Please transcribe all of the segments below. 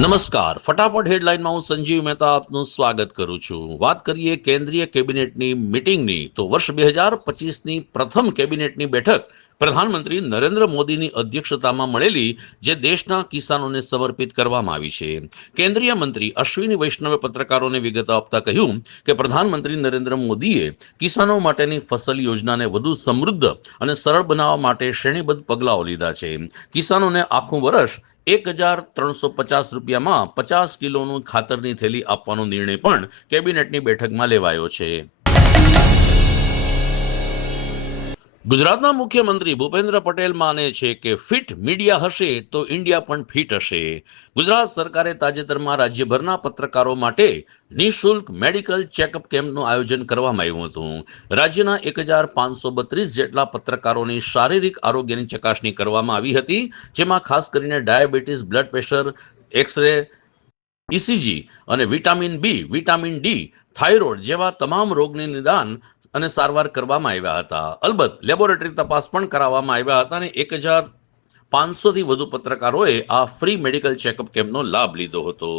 નમસ્કાર. ફટાફટ હેડલાઇનમાં હું સંજીવ મહેતા આપનું સ્વાગત કરું છું. વાત કરીએ કેન્દ્રીય કેબિનેટની મીટિંગની, તો વર્ષ 2025ની પ્રથમ કેબિનેટની બેઠક પ્રધાનમંત્રી નરેન્દ્ર મોદીની અધ્યક્ષતામાં મળેલી, જે દેશના કિસાનોને સમર્પિત કરવામાં આવી છે. કેન્દ્રીય મંત્રી અશ્વિની વૈષ્ણવે પત્રકારોને વિગતો આપતા કહ્યું કે પ્રધાનમંત્રી નરેન્દ્ર મોદીએ કિસાનો માટેની ફસલ યોજનાને વધુ સમૃદ્ધ અને સરળ બનાવવા માટે શ્રેણીબદ્ધ પગલાઓ લીધા છે. કિસાનોને આખું વર્ષ 1,350 રૂપિયામાં 50 કિલોનું ખાતરની થેલી આપવાનો નિર્ણય પણ કેબિનેટની બેઠકમાં લેવાયો છે. ગુજરાતના મુખ્યમંત્રી ભૂપેન્દ્ર પટેલ માને છે કે ફિટ મીડિયા હશે તો ઇન્ડિયા પણ ફિટ હશે. ગુજરાત સરકારે તાજેતરમાં રાજ્યભરના પત્રકારો માટે નિઃશુલ્ક મેડિકલ ચેકઅપ કેમ્પનું આયોજન કરવામાં આવ્યું હતું. રાજ્યના 1,532 જેટલા પત્રકારોની શારીરિક આરોગ્યની ચકાસણી કરવામાં આવી હતી, જેમાં ખાસ કરીને diabetes, blood pressure, x-ray, ECG અને vitamin B, vitamin D, thyroid જેવા તમામ રોગની નિદાન અને સારવાર કરવામાં આવ્યા હતા. અલબત્ત લેબોરેટરી તપાસ પણ કરાવવામાં આવ્યા હતા અને 1,500થી વધુ પત્રકારોએ આ ફ્રી મેડિકલ ચેકઅપ કેમ્પનો લાભ લીધો હતો.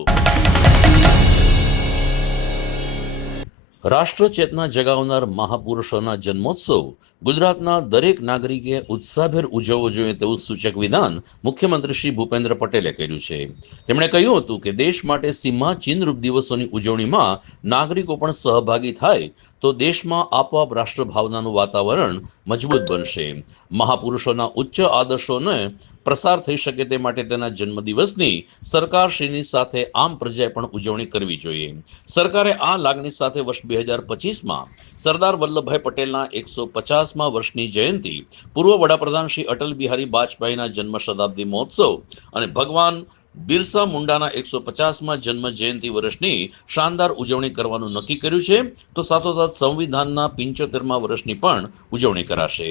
રાષ્ટ્ર ચેતના જગાવનાર મહાપુરુષોના જન્મોત્સવ ગુજરાતના દરેક નાગરિકે ઉત્સાહભેર ઉજવવો જોઈએ તેવું સૂચક વિધાન મુખ્યમંત્રી શ્રી ભૂપેન્દ્ર પટેલે કર્યું છે. તેમણે કહ્યું હતું કે દેશ માટે સીમાચિહ્નરૂપ દિવસોની ઉજવણીમાં નાગરિકો પણ સહભાગી થાય તો દેશમાં આપોઆપ રાષ્ટ્રભાવનાનું વાતાવરણ મજબૂત બનશે. મહાપુરુષોના ઉચ્ચ આદર્શોને પ્રસાર થઈ શકે તે માટે તેના જન્મદિવસની સરકારશ્રીની સાથે આમ પ્રજાએ પણ ઉજવણી કરવી જોઈએ. સરકારે આ લાગણી સાથે વર્ષ 2025માં સરદાર વલ્લભભાઈ પટેલના 150મા વર્ષની જયંતિ, પૂર્વ વડાપ્રધાન શ્રી અટલ બિહારી વાજપેયીના જન્મ શતાબ્દી મહોત્સવ અને ભગવાન બિરસા મુંડાના 150મા જન્મ જયંતિ વર્ષની શાનદાર ઉજવણી કરવાનું નક્કી કર્યું છે. તો સાથોસાથ સંવિધાનના 75મા વર્ષની પણ ઉજવણી કરાશે.